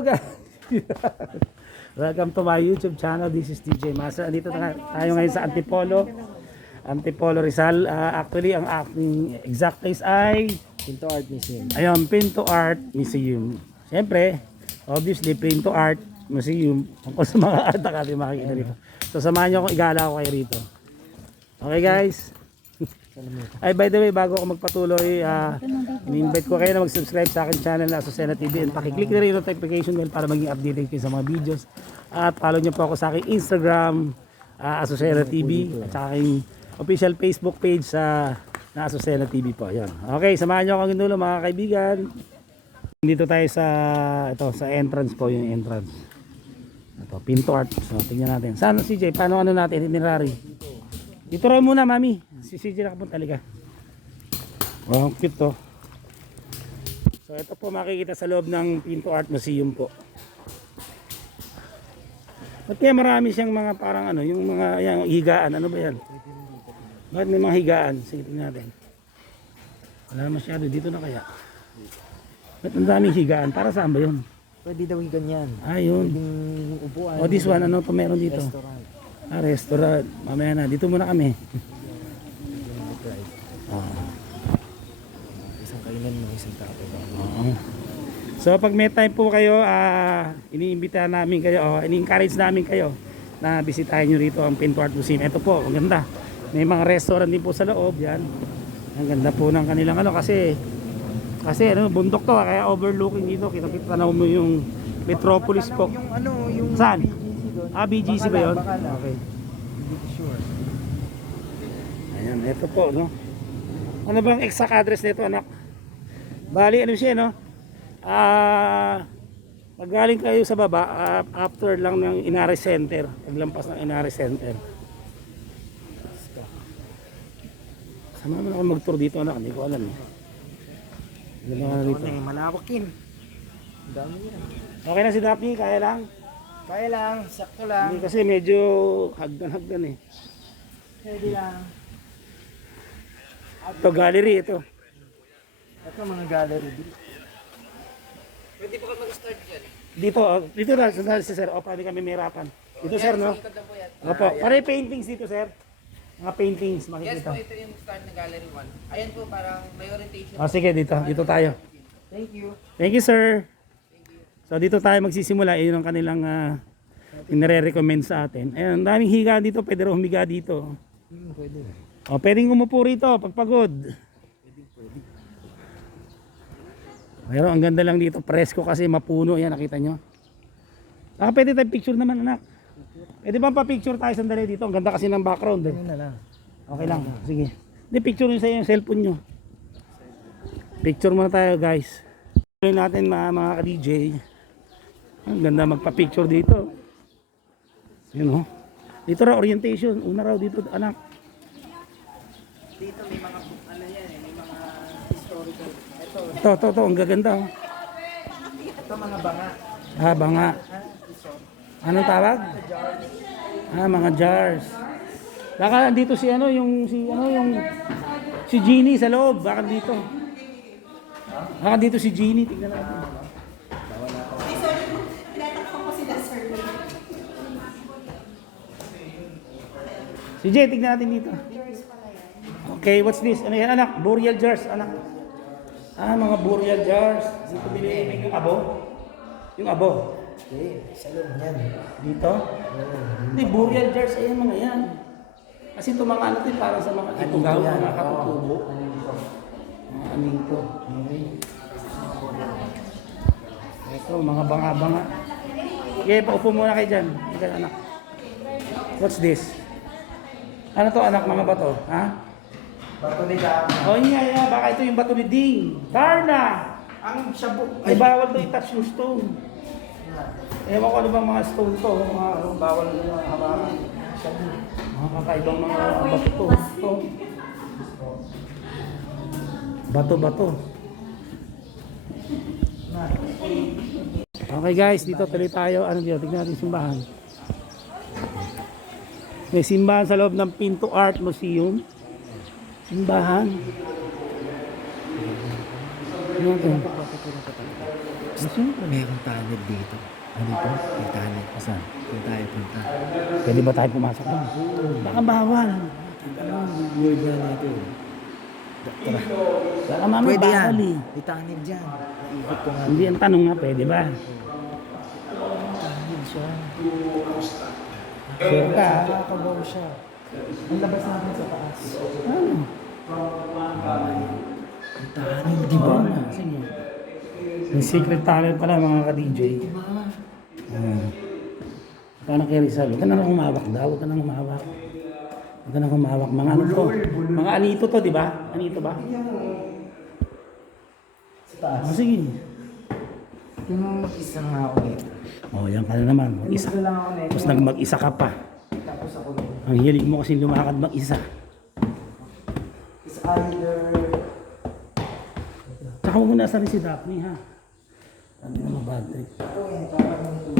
Hello guys! Welcome to my YouTube channel. This is DJ Master. Andito tayo ngayon sa Antipolo Rizal. Actually, ang aking exact place ay Pinto Art Museum. ayun, Pinto Art Museum. Siyempre, obviously, Pinto Art Museum. Tungkol sa mga art ang ating makikita rito. So, samahan nyo akong igala ko kayo rito. Okay guys? Ay, by the way, bago ako magpatuloy, in-invite ko kayo na mag-subscribe sa akin channel na Azucena TV and pakiclick na rin yung notification bell para maging updated kayo sa mga videos. At follow nyo po ako sa aking Instagram, Azucena TV, at sa aking official Facebook page na Azucena TV po. Yan. Okay, samahan nyo akong ginulo mga kaibigan. Dito tayo sa entrance po, yung entrance. Ito, Pinto Art. So, tingnan natin. Saan si Jay? Paano natin itinerary? Dito rin muna, mami. Si CJ nakapunta, halika. Wow, cute to. So ito po makikita sa loob ng Pinto Art Museum po. At kaya marami siyang mga parang ano, yung mga yung higaan, ano ba yan? Bakit may mga higaan? Sige tingnan natin. Wala masyado, dito na kaya. Ba't ang daming higaan? Para saan ba yun? Pwede daw ganyan. Yun. Pwedeng upuan. O this one, ano pa meron dito? Restaurant. Restaurant. Mamaya na, dito muna kami. Isang kainan mo, isang tapo. So pag may time po kayo, iniimbita namin kayo, ini-encourage namin kayo na bisitahin nyo rito ang Pinto Art Museum. Ito po, ang ganda. May mga restaurant din po sa loob, yan. Ang ganda po ng kanilang ano kasi ano, bundok to, kaya overlooking dito. Kita na mo yung Metropolis po. Yung ano, yung Saan? BGC doon. BGC ba yun? Baka lang. Okay. Hindi ko sure. Ayan, ito po, no? Ano bang exact address nito, anak? Bali, ano siya, no? Pag galing kayo sa baba, after lang ng Inari Center, paglampas ng Inari Center. Sama naman ako mag-tour dito, anak, hindi ko alam eh. Ganda nga rito. Malawakin. Ang dami yan. Okay na si Daphne, kaya lang? Kaya lang, sakto lang. Hindi kasi medyo hagdan eh. Pwede lang. Ito, gallery ito. Ito mga gallery dito. Pwede po ka mag-start dyan. Dito na, sandali si sir. Opa, hindi kami mahirapan. Dito sir, no? Opo, pare paintings dito sir. Mga paintings, Yes makikita. po, ito yung start ng gallery 1. Ayan po, parang may orientation. Sige, dito tayo. Thank you. Thank you sir. So dito tayo magsisimula. Iyon ang kanilang inire-recommend sa atin. Ayan, ang daming higa dito. Pwede rin humiga dito. Pwede. Pwedeng umupo rito pagpagod. Pero ang ganda lang dito. Presko kasi mapuno. Ayan, nakita nyo. Pwede tayo picture naman anak. Pwede bang pa-picture tayo sandali dito? Ang ganda kasi ng background eh. Ano na lang. Okay lang. Sige. Hindi, picture nyo sa yung cellphone nyo. Picture muna tayo guys. Picture natin mga ka-DJ. Ang ganda magpa-picture dito. Yun o. Dito raw orientation. Una raw dito anak. Dito may mga, ano yan eh, may mga historical. Ito. Ang gaganda o. Ito mga banga. Banga. Anong tawag? Mga jars. Baka dito si Genie sa loob. Baka dito. Baka dito si Genie. Tingnan natin. Si Jay, tingnan natin dito. Okay, what's this? Ano yan anak? Burial jars anak. Mga burial jars. Dito binibig yung abo. Yung abo. Okay, sa loob yan. Dito? Hindi, burial jars, ayan mga yan. Kasi ito mga ano ito, para sa mga itugaw, mga katutubo. Mga anito. Okay. Ito, mga banga-banga. Okay, paupo muna kayo dyan. Ika, anak. What's this? Ano to anak, mga bato? Ha? Bato nila. Yeah. Baka ito yung bato ni Ding. Darna! Ang shabu. Ay, bawal to i-touch yung stone. Ewan ko ano bang mga stone to, mga bawal na mga habangan. Mga kakaibang mga bato to. Bato. Okay guys, dito tuloy tayo. Ano dito? Tignan natin simbahan. May simbahan sa loob ng Pinto Art Museum. Simbahan. Ano ito? Siyempre. Mayroong tunnel dito. Ano dito? May tunnel. Saan? Kung tayo punta. Pwede ba tayo pumasok doon? Baka bawal. Weird na nito. Tara. Baka mamaya Pwede yan. bawal eh. May tunnel dyan. Naikot ko nga. Hindi, ang tanong nga, pwede ba? Tunnel siya. Sure ka? Nakakabaw siya. Ang labas natin sa taas. Ano? Ang tunnel, di ba? Sige. Yung secret tunnel pala mga ka-DJ. Paano kay Rizal? Huwag ka na lang humawak daw. Huwag ka na humawak. Huwag ka na humawak. Mga ano to? Mga anito to, di ba? Anito ba? Sa taas. Oh, sige. Yung mag-isa nga ako nito. Oh, yan ka na naman. Mag-isa. Mag-isa lang ako nito. Tapos mag-isa ka pa. Tapos ako nito. Ang hilig mo kasi lumakad mag-isa. It's either... Tsaka huwag mo nasa rin si Daphne, ha? Ano naman bad trip. Ito yan, parang nito.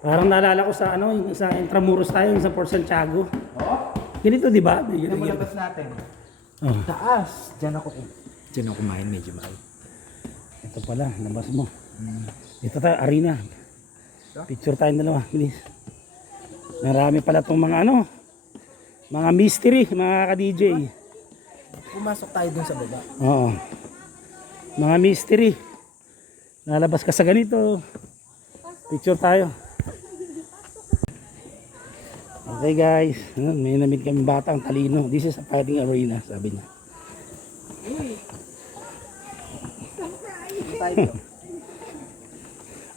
Parang naalala ko sa ano, yung sa Intramuros tayo, yung sa Port Santiago. Oo? Ganito, di ba? Ito mo labas natin. Oh, Taas. Diyan ako kumain, medyo mahal. ito pala, labas mo. Dito tayo, arena. Picture tayong dalawa, bilis. Marami pala tong mga ano, mga mystery, mga ka-DJ. Pumasok tayo dun sa baba. Oo. Mga mystery. Lalabas ka sa ganito. Picture tayo. Okay guys, may namit kami batang talino. This is a fighting arena, sabi niya.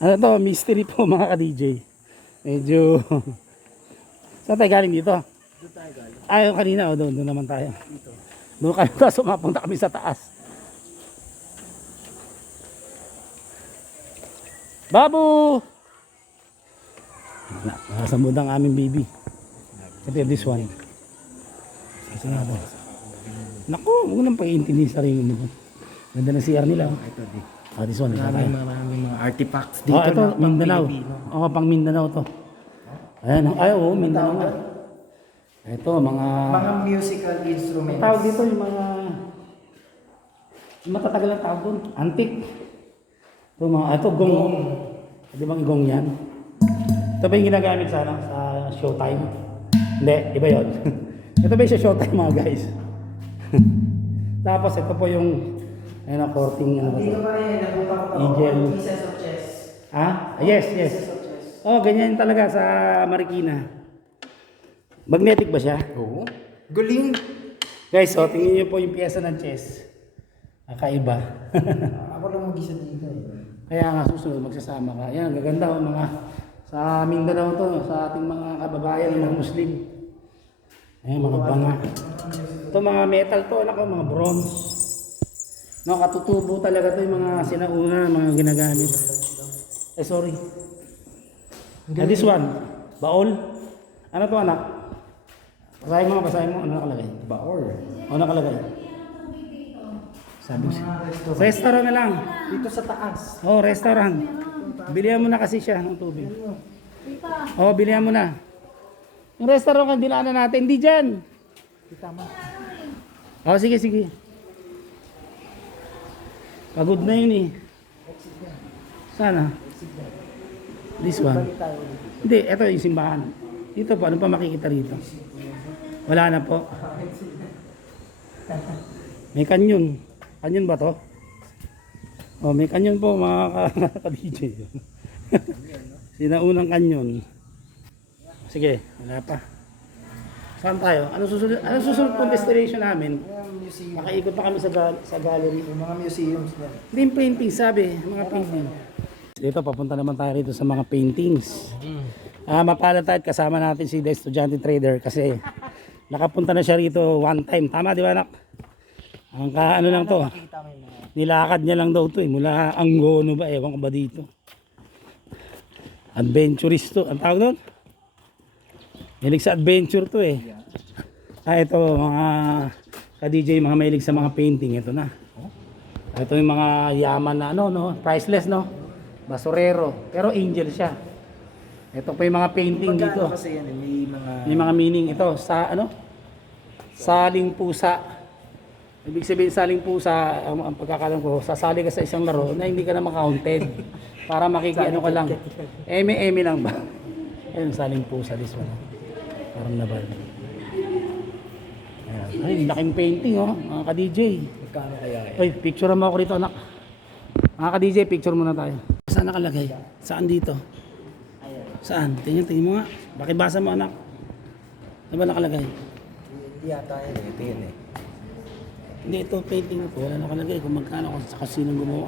Ano to, mystery po mga ka-DJ. Medyo... Saan tayo galing dito? Doon tayo galing. Ayaw kanina, o doon naman tayo. Doon kami, tapos mapunta kami sa taas. Babu! Nakasamod ang aming baby. Ito yung this one. Kasi nga ba? Naku, huwag nang pag-iintindi sa sarili mo. Ganda ng CR nila. Ito di. Ah, this one. Maraming mga artifacts dito. Oh, ito, na pang Mindanao. Pilipino. Oo, pang Mindanao to. Ayan, ay, oo, Mindanao nga. Ito, mga... Mga musical instruments. Tawag dito yung mga... Yung matatagal ang tawag doon. Antique. Ito, ito, gong. Di bang gong yan? Ito ba yung ginagamit sa, ano, sa showtime? Hindi, iba yun. Ito ba yung sa showtime mga guys? Tapos ito po yung... Ayun ang korting, ano ba Dito ito? pa rin, nabuta ko pa. Eagle. Pieces of chess. Ha? Yes, yes. Pieces of chess. Oh, ganyan talaga sa Marikina. Magnetic ba siya? Oo. Galing. Guys, so tingnan niyo po yung piyesa ng chess. Kakaiba. Ako lang mag-isa dito. Kaya nga susunod magsasama ka. Yan, gaganda oh, mga sa Mindanao to, sa ating mga kababayan, mga Muslim. Ayan, mga banga. Ito mga metal to, anak ko, mga bronze. No, katutubo talaga to yung mga sinauna, mga ginagamit. Eh, sorry. This one, baol. Ano to anak? Basahin mo. Ano nakalagay? Baor. Ano nakalagay? Sabi siya. Restaurant na lang. Dito sa taas. Oh, restaurant. Bilihan mo na kasi siya ng tubig. Oh, bilihan mo na. Yung restaurant ang dinaanan natin, hindi dyan. Kita mo. Oh, sige, sige. Pagod na yun eh. Sana. This one. Balik tayo ulit. Hindi, ito yung simbahan. Dito po, ano pa makikita rito? Wala na po. May kanyon. Kanyon ba to? Oh, may kanyon po mga ka-DJ. Sinaunang kanyon. Sige, wala pa. Saan tayo? Ano susunod pong destination namin? Mga museum. Makaikot pa kami sa gallery. Yung mga museums na. Hindi yung painting, sabi. Mga painting. Dito, papunta naman tayo rito sa mga paintings. Mapalad tayo, kasama natin si The Estudyante Trader kasi nakapunta na siya rito one time. Tama, di ba anak? Ang ano lang to. Kita mo yung mga. Nilakad niya lang daw to eh. Mula Angono ba? Ewan ko ba dito. Adventurist to. Ang tawag doon? Hilig sa adventure to eh. Ito mga ka-DJ, mga mahilig sa mga painting. Ito na. Ito yung mga yaman na ano, no? Priceless, no? Basurero. Pero angel siya. Ito pa yung mga painting dito. Pagkano kasi yan, may mga... May mga meaning ito. Sa ano? Saling pusa. Ibig sabihin saling pusa, ang pagkakalam ko, sasali ka sa isang laro na hindi ka na counted. Para makikiano ka lang. Eme lang ba? Ayun, saling pusa, this one. Parang laban. Ayan. Ay, laking painting oh, mga ka-DJ. Magkano kaya eh? Ay, picture mo ako rito anak. Mga ka-DJ, picture muna tayo. Saan nakalagay? Saan dito? Saan? Tingin mo nga. Bakibasa mo anak. Ano ba nakalagay? Hindi yata yun eh. Ito yun eh. Hindi, ito painting na to. Wala nakalagay kung magkano kung sa sinong gumawa.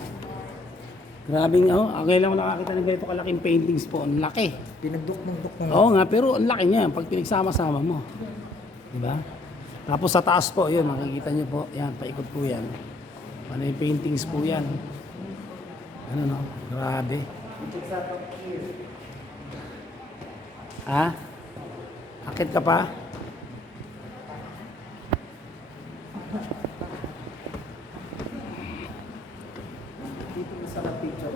Grabing, oh, ngayon lang ako nakakita ng ganito kalaking paintings po. Ang laki. Pinagduk-duk ng Oo nga, pero ang laki niya pag pinagsama-sama mo. Diba? Tapos sa taas po, yun, makikita niyo po. Yan, paikot po yan. Ano yung paintings po yan. Ano no? Grabe. Ha? Akit ka pa? dito sa picture.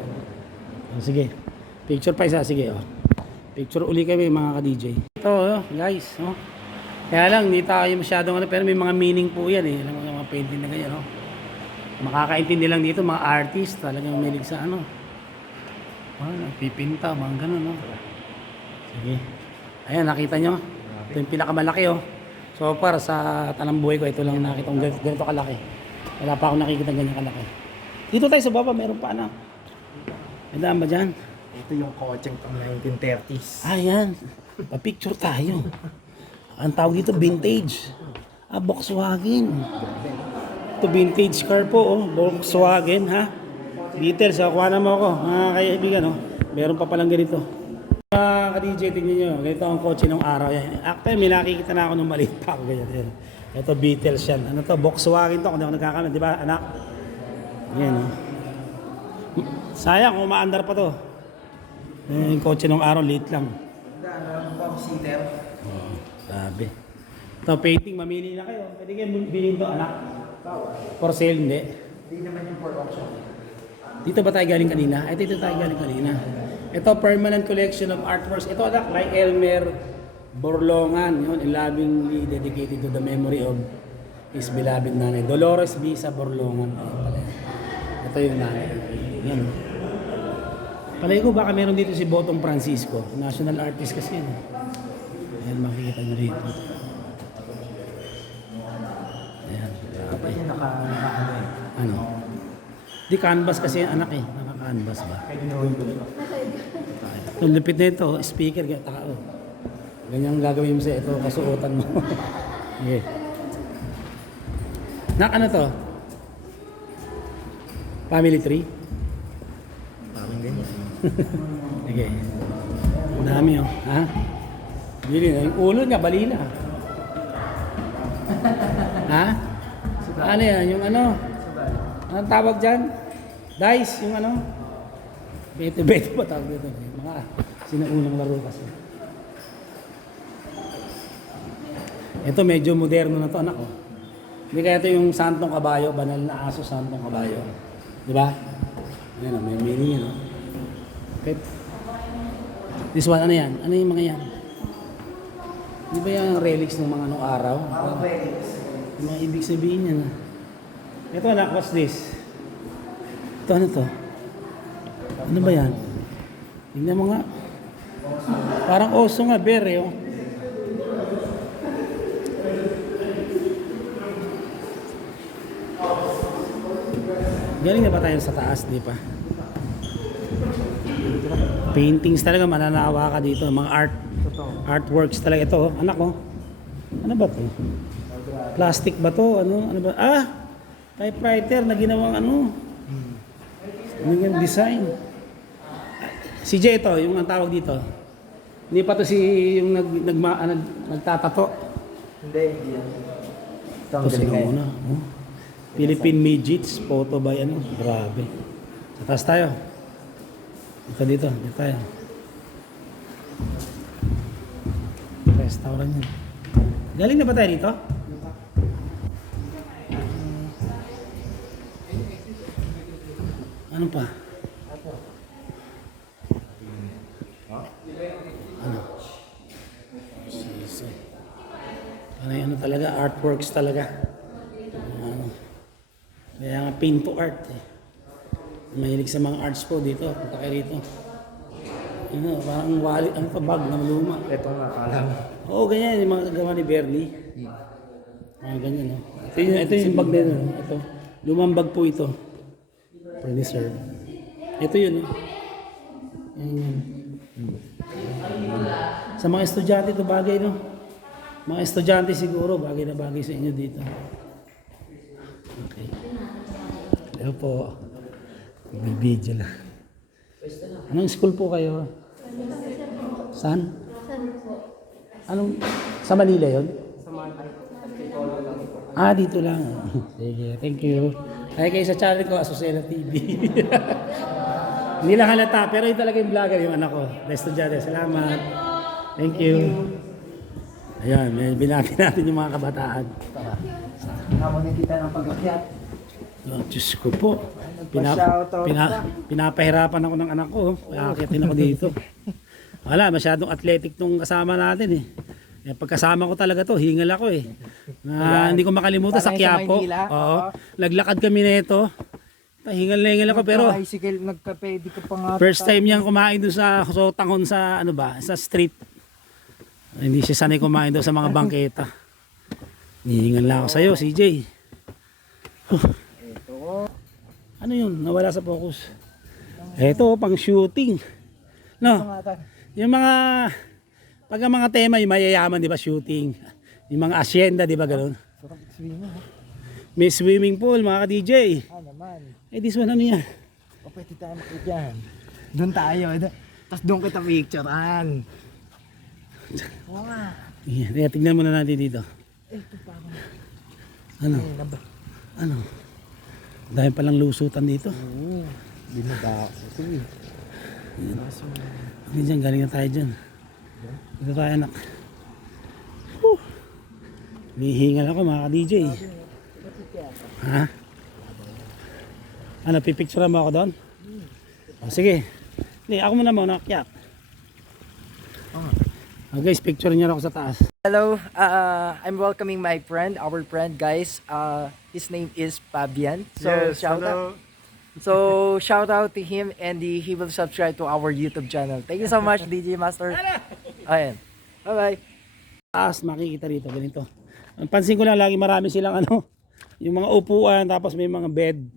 Oh, sige. Picture pa isa. Sige. Oh. Picture uli kami mga ka-DJ. Ito oh, guys. Oh. Kaya lang, hindi tayo masyadong ano, pero may mga meaning po yan eh. Alam mo yung mga painting na ganyan. Oh. Makakaintindi lang dito mga artist. Talagang mahilig sa ano. Oh, pipinta, mga ganun. Oh. Sige. Ayan, nakita nyo. Ito yung pinakamalaki oh. So para sa tanang buhay ko, ito lang nakita kong ganito kalaki. Wala pa akong nakikita ganyan kalaki. Dito tayo sa baba, meron pa anak. May daan ba dyan? Ito yung kotseng pang 1930s. Ayan. Pa-picture tayo. Ang tawag dito, vintage. Ah, Volkswagen. Ito vintage car po, oh. Volkswagen, ha? Details, kuha na mo ako. Mga kaibigan, oh. Meron pa palang ganito. Mga ka-DJ, tingnan nyo. Ganito ang kotse nung araw. Yan. Actually, may nakikita na ako nung maliit pa ako. Ganyan. Yan. Ito, Beatles yan. Ano to? Volkswagen to. Kung di ako nagkakamali. Di ba, anak? Yan, oh. Sayang, umaandar pa to. Yung kotse nung araw, late lang. Ano, pang-seater. Oh, sabi. Ito, painting, mamili na kayo. Pwede kayo bilhin to, anak. For sale, hindi. Hindi naman yung for auction. Dito ba tayo galing kanina? Ito, dito tayo galing kanina. Ito, permanent collection of artworks. Ito, anak, by Elmer Borlongan. Yun, lovingly dedicated to the memory of his beloved nanay. Dolores Bisa Borlongan. Ayun pala. Ito yung nanay. Yan. Palagi ko baka meron dito si Botong Francisco. National artist kasi yan. Ayan, makikita nyo rito. Ayan. Dapat yung naka-ano eh. Ano? Di canvas kasi yung anak eh. Naka-canvas ba? Kaya ginawin ko ito. Yung lupit na ito, speaker, kaya tao. Ganyan ang gagawin mo sa ito, kasuotan mo. Okay. Nak, ano to? Family tree? Parang ganyan. Okay. Ang dami oh. Ha? Bili na. Yung ulo niya, balina. Ha? Ano yan? Yung ano? Anong tawag dyan? Dice, yung ano? Bete-bete ba tawag dito? Mga sinaunang laro kasi. Ito medyo moderno na to anak oh. Hindi kaya ito yung santong kabayo, banal na aso santong kabayo. Di ba? Ayan o, may meaning yan o. Okay. This one, ano yan? Ano yung mga yan? Di ba yung relics ng mga anong araw? Yung mga ibig sabihin yan. Ito anak, what's this? Ito ano to? Ano ba yan? Tingnan mo nga. Parang oso nga, bere oh. Galing na ba tayo sa taas? Di pa. Paintings talaga, mananawa ka dito. Mga artworks talaga. Ito, oh. Anak oh. Ano ba to? Plastic ba to? Ano ba? Ah! Typewriter na ginawang ano. Ano yung design? Si Jay ito, yung ang tawag dito. Hindi pa to si yung nagtatato. Hindi, hindi yan. Ito ang Ito sila galing muna. Oh. Philippine Midgets, photo by ano. Grabe. Sa taas tayo. Dito tayo. Restaurant yan. Galing na ba tayo dito? Ano pa? Ano? Sisi. Ano talaga? Artworks talaga. Ano? Kaya nga paint to art eh. Mahilig sa mga arts po dito. Punta kayo rito. Ano, parang wallet, ano pa bag na luma. Ito nga, alam. Oo, ganyan yung mga kagawa ni Bernie. Mga ganyan, no? Ito yung bag nito, no? Ito. Lumang bag po ito. For this, sir. Ito yun, no? Yan. Sa mga estudyante ito bagay, no? Mga estudyante siguro, bagay na bagay sa inyo dito. Okay. Hello po. Video lang. Anong school po kayo? Saan? Anong, sa Manila yun? Ah, dito lang. Sige, thank you. Ay kayo sa channel ko, Azucena TV. Hindi lang halata, pero yun talaga yung vlogger, yung anak ko. Na estudyante, salamat. Thank you. Ayan, may binabi natin yung mga kabataan. Namunin kita ng pag-akyat. Oh, Diyos ko po. Nagpa-shoutout Pinapahirapan ako ng anak ko. Aakitin ako dito. Wala, masyadong athletic tong kasama natin eh. Eh, pagkasama ko talaga to, hingal ako eh. Hindi ko makalimutan sa Parang sa Quiapo. Maynila, Oo. Naglakad kami nito. Hingal na hingal ako pero Bicycle, nagka-pwede ka pa nga. first time niyang kumain doon sa Sotangon sa ano ba, sa street. Hindi siya sanay kumain doon sa mga bangketa. Hihingal lang ako sa'yo, CJ. Ano yun? Nawala sa focus. Ito, pang shooting. No? Yung mga, pag ang mga tema, yung mayayaman, di ba, shooting. Yung mga asyenda, di ba, gano'n? Sarap swimming. May swimming pool, mga ka-DJ. Ah, naman. Eh, this one, ano yan? O, pwede tayo makikita dyan. Doon tayo. Tapos doon kita picturean. Oo nga. Yeah, tignan muna natin dito. Ito pa ako. Ano? Ayun na ba? Ano? Dahil palang lusutan dito. Oo. Binaba ako. Ito eh. Hindi dyan, galing na tayo dyan. Dito tayo, anak. Whew. Mihingal ako, mga ka-DJ. Ha? Ano, pipicturean mo ako doon? O, sige. Hindi, ako muna muna, akyat. Oh, guys, picture niyo ako sa taas. Hello, I'm welcoming my friend, our friend guys. His name is Fabian. So Yes, shout hello. out. So shout out to him and he will subscribe to our YouTube channel. Thank you so much, DJ Master. Ayan. Bye bye. Taas, makikita rito, ganito. Ang pansin ko lang, lagi marami silang ano, yung mga upuan, tapos may mga bed.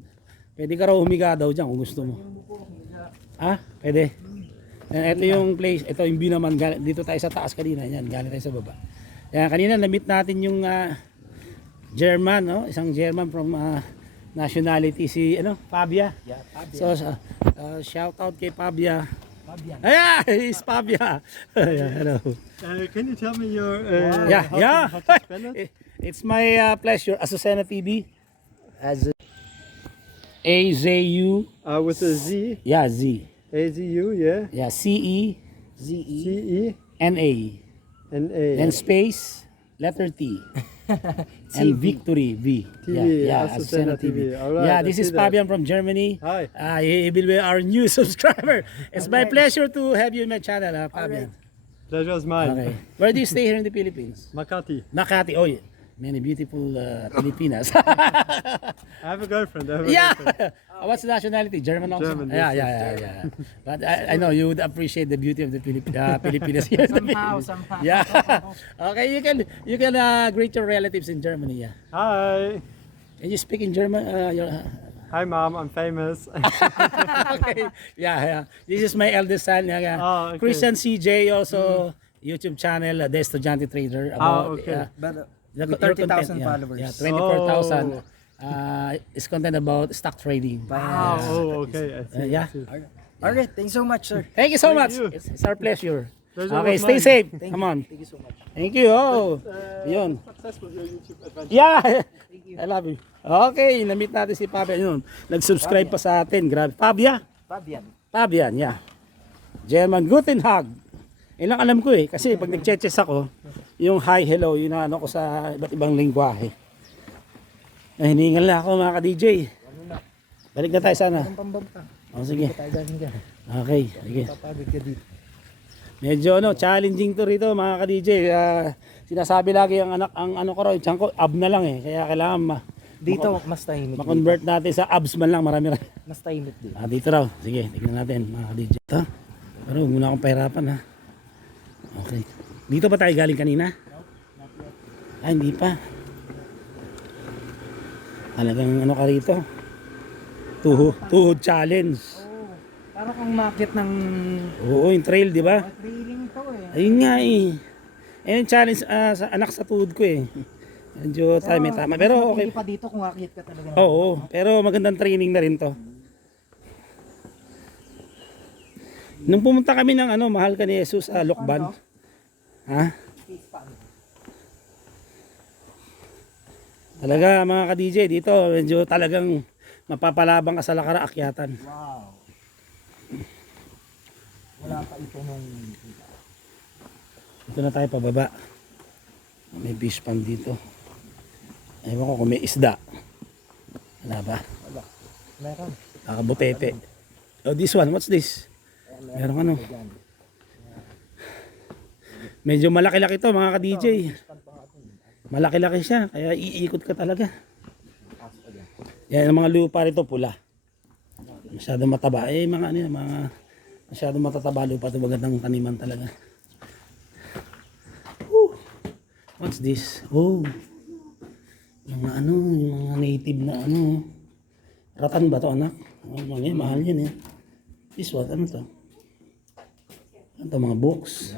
Pwede ka raw humiga daw dyan kung gusto mo. Ha? Pwede. Ito yung place, ito yung view naman, dito tayo sa taas kanina, yan, galing tayo sa baba. Yan, kanina na-meet natin yung German, no? Isang German from nationality, si ano, Fabia. Yeah, Fabian. So, shout out kay Fabia. Fabian. Ayan, he's Fabia. Yeah, hello. Can you tell me your Yeah, yeah. how to spell it? It's my pleasure, Azucena TV. As A-Z-U, With a Z, yeah, Z. A-Z-U, yeah. Yeah, C-E-N-A. C-E-N-A. Then space, letter T. And victory, V. TV, Azucena Azucena TV. Alright, Yeah, I this see is that. Fabian from Germany. Hi. He will be our new subscriber. It's my pleasure to have you in my channel, Fabian. Pleasure is mine. Okay. Where do you stay here in the Philippines? Makati. Makati. Oh, yeah. Many beautiful Filipinas. I have a girlfriend. Yeah. What's the nationality? German also? German, Yeah, yes, yeah. But I know you would appreciate the beauty of the Filipinas here. somehow. Yeah. Okay, you can greet your relatives in Germany. Yeah. Hi. Can you speak in German? Hi, Mom. I'm famous. Okay. Yeah. This is my eldest son. Yeah. Oh, okay. Christian CJ also YouTube channel, The Estudiante Trader. Okay. But Your with content, 30,000 yeah. followers. Yeah, 24,000. Oh. Is content about stock trading. Oh, okay. I see. Yeah. I see. Alright, thanks so much, sir. Thank you so much. you. It's our pleasure. Pleasure Okay, was stay mine. safe. Come on. Thank you so much. Thank you. Oh, yun. Successful your YouTube adventure. Yeah. I love you. Okay, na-meet natin si Fabian yun. Nag-subscribe pa sa atin. Grabe. Fabia? Fabian. Fabian, yeah. German Guten Tag. Ilang alam ko eh. Kasi pag nag-chess ako, yung hi, hello, yun na ano ko sa iba't ibang lingwahe. Hiningal na ako mga ka-DJ. Balik na tayo sana. Ang pambaba. O sige. Tayo galing dyan. Okay, sige. Papagod ka dito. Medyo challenging to rito mga ka-DJ. Sinasabi lagi ang anak, ang ano ko raw, tiyan ko, ab na lang eh. Kaya kailangan Dito, mas tahimik. Ma-convert natin sa abs man lang, marami. Mas tahimik dito. Dito raw. Sige, tignan natin mga ka-DJ. Ito. Pero huwag muna akong pahirapan ha. Okay. Dito ba tayo galing kanina? Ay, hindi pa. Talagang ano ka rito? Tuhod challenge. Oh, parang kang umakyat ng Oo, yung trail, di ba? trailing to eh. Ayun nga eh. Ayun yung challenge sa anak sa tuhod ko eh. Medyo tama. Pero okay. Hindi pa dito kung akyat ka talaga. Oo, pero magandang training na rin to. Nung pumunta kami ng Mahal Ka ni Jesus sa Lokban. Ha? Talaga mga ka-DJ dito, medyo talagang mapapalabang ka sa Lakara akyatan. Wow. Wala pa ito nung... Ito na tayo pababa. May fish pond dito. Ewan ko kung may isda. Wala ba? Wala. Meron. Kakabutete. Oh, this one, what's this? Meron ano? Medyo malaki-laki to mga ka-DJ. Malaki-laki siya, kaya iikot ka talaga. Yan, ang mga lupa rito pula. Masyadong mataba. Mga masyadong matataba lupa ito. Magandang taniman talaga. Woo! What's this? Oh, yung mga native na Ratan ba to anak? Oh, mahal yan eh. This what? Ano to? Ano to, mga books?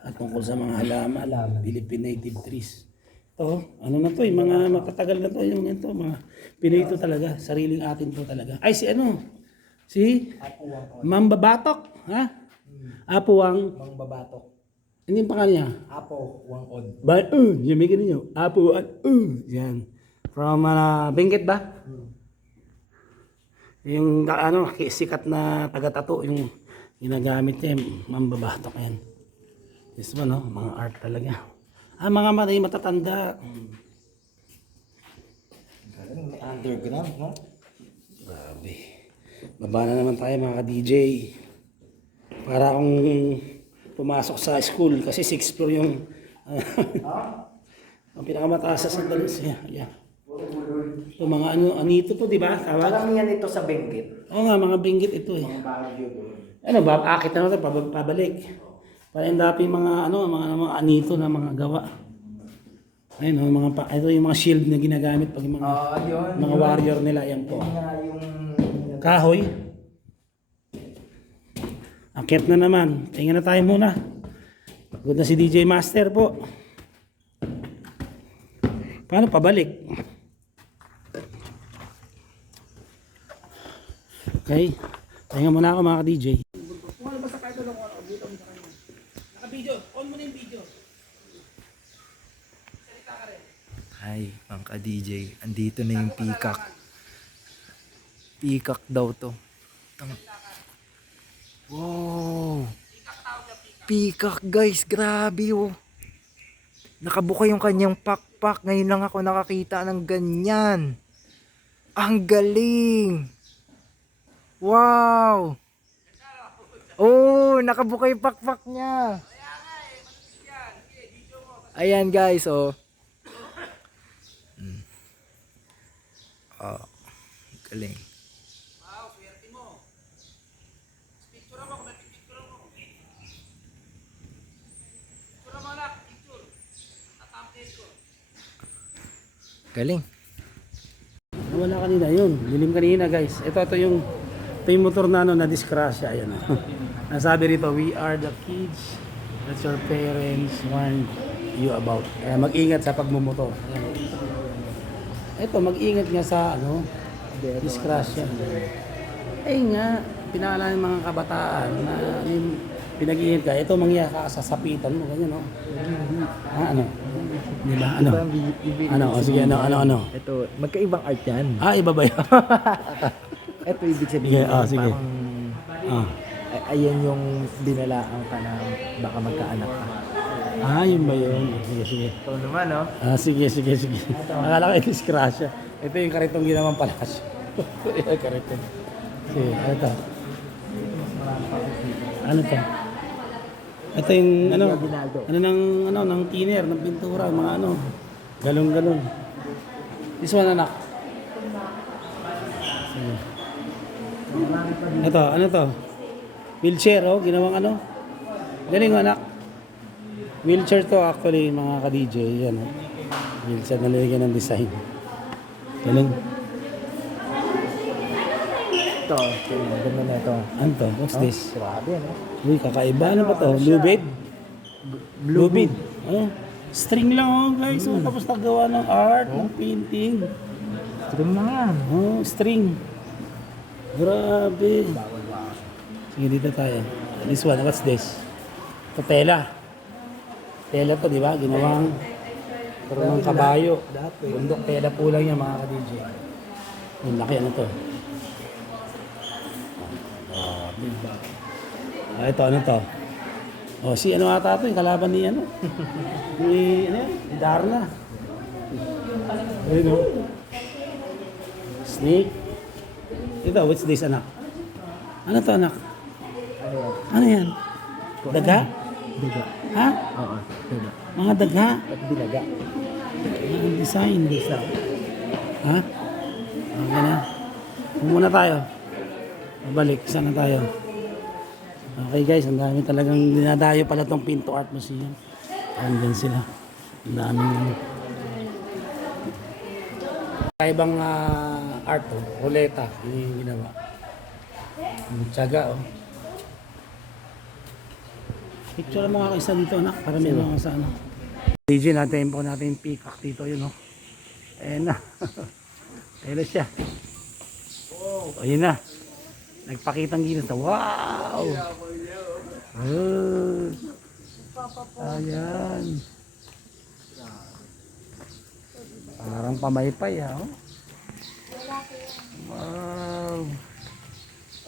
At tungkol sa mga halaman, Philippine native trees. Ito, ano na to, yung mga matatagal na to, yung ito, mga Pinoy to talaga, sariling atin to talaga. Ay, si Mambabatok, ha? Apuwang. Mangbabatok. Hindi yung pangalan niya. Apo, wangod. Yan may ganun yun. Apuwang, yan. From, Benguet ba? Yung, sikat na taga-tato, yung ginagamit niya, Mambabatok, yan. This one, mga art talaga. Mga matatanda. Underground, no? Grabe. Baba na naman tayo mga ka-DJ. Para akong pumasok sa school kasi 6th floor yung ang pinakamataas sa Sandalus. Yeah. Ito mga anito po, di ba? Tawag? Parang yan ito sa Benguet. Oo nga, mga Benguet ito eh. Akit na natin, pabalik. Para hindi mga anito na mga gawa. Ayun, ito yung mga shield na ginagamit pag yung mga warrior nila, yan po. Kahoy. Akit na naman. Tingnan na tayo muna. Pagod na si DJ Master po. Paano pabalik? Okay. Tingnan muna ako mga DJ. Naka-video. On mo na yung video. Hi, mga ka-DJ. Andito na yung peacock. Peacock daw to. Wow! Peacock guys, grabe oh. Nakabuka yung kanyang pakpak. Ngayon lang ako nakakita ng ganyan. Ang galing! Wow! Oh, nakabuka yung pakpak niya. Ayan guys, oh. Oh, galing. Galing. Wala kanina yun. Dilim kanina guys. Ito yung motor na na disgrasya. Ayan. Nasabi rito, we are the kids that your parents warned you about. Kaya mag-ingat sa pagmumotor. Ayan. Ito, mag-ingat nga sa disgrasya. Nga, pinaalala ng mga kabataan na pinag-iingat ka. Ito, mangyaka sa sapitan mo. Ganyan, no? Di ba? Sige, Ito, magkaibang art yan. Iba ba yan? Ito ibig sabihin. Sige. Parang, ayan yung dinalaan ka na baka magkaanak ka. Yun ba yun? Sige. Ito naman, no? Sige. Akala ko yung disgrasya. Ito yung karitong ginawang palasyo. Ito yung karitong. Sige, ano to? Ito yung ng thinner, ng pintura, mga galong-galong. This one, anak. Sige. Ito, ano to? Wheelchair, oh. Ginawang ano? Galing, anak. Wheelchair to actually, mga ka-DJ. Yan, oh. Wheelchair na nilagyan ng design. Galing. Ito, ganda na ito. Ano to? What's this? Grabe, no? Uy, kakaiba. Ano ba to? Blue bead? Blue bead. Oh. String lang, oh, guys. Oh, tapos nagawa ng art, ng painting. String lang yan. Oh, string. Grabe. Sige, dito tayo. This one, what's this? Ito, tela. Tela to, di ba? Ginawang parang ng kabayo. Bundok tela po lang yan, mga ka-DJ. Yung laki, ano to? Ah, ito, ano to? Oh, si ano ata ito, yung kalaban ni ano? Ni, ano yan? Ni Darna. Ayun, oh. Snake. Ito, what's this, anak? Ano to, anak? Ano yan? Daga? Daga. Ha? Oo, daga. Mga daga? At bilaga. Mga design. Ha? Okay na. Muna tayo. Babalik. Saan na tayo? Okay guys, ang dami talagang dinadayo pala tong Pinto Art Museum. Andyan sila. Ang daming ano. Kaibang art, oh. Ruleta. Yun yung ginawa. Ang tiyaga, oh. Picture mo nga isa dito, anak, para may mga sa ano. DJ natin po natin yung peacock dito, yun, oh. Ayan na. Ayan na siya. Oh, ayun na. Nagpakitang gilas na. Wow! Oh. Ayan. Parang pamaypay, ha, oh. Wow!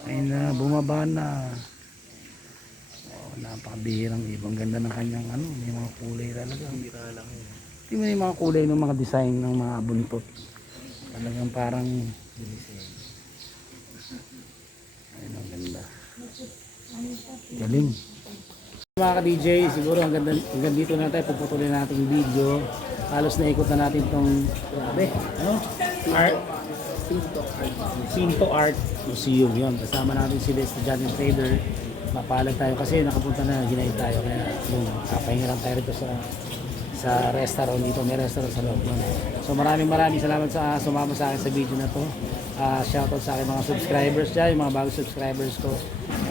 Ayun na, bumaba na. Napakabihirang ibang ganda ng kanyang ano, may mga kulay talaga. Bira lang yun. Tingnan mo yung mga kulay ng mga design ng mga buntot. Talagang parang ayun, ang ganda. Galing. Mga ka-DJ, siguro hanggang dito na tayo puputulin natin yung video. Halos naikot na natin itong grabe, ano? Art. Pinto Art Museum yun. Kasama natin si estudyante trader. Mapalag tayo kasi nakapunta na, ginaid tayo, kaya yung kapahinga tayo rito sa restaurant dito, may restaurant sa loob nun. So maraming salamat sa sumama sa akin sa video na to. Shoutout sa akin mga subscribers dyan, yung mga bagong subscribers ko.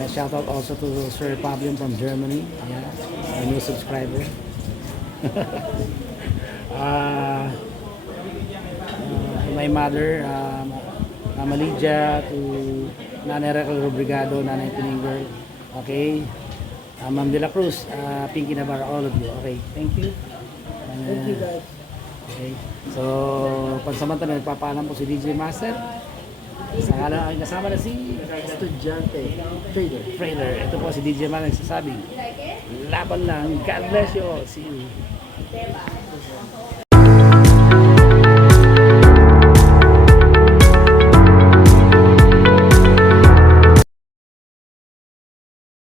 Shoutout also to Sir Pablo from Germany, a new subscriber. My mother, Mama Lydia, to Nanay Recol Rubrigado, Nanay Pining. Okay, Ma'am De La Cruz, Pinky Navarro, all of you. Okay, thank you. Thank you guys. Okay, so pansamantala nagpapaalam po si DJ Master. Sa ngalan ang kasama na si Estudyante. Trader. Ito po si DJ Master nagsasabing, laban lang. God bless you all. See you.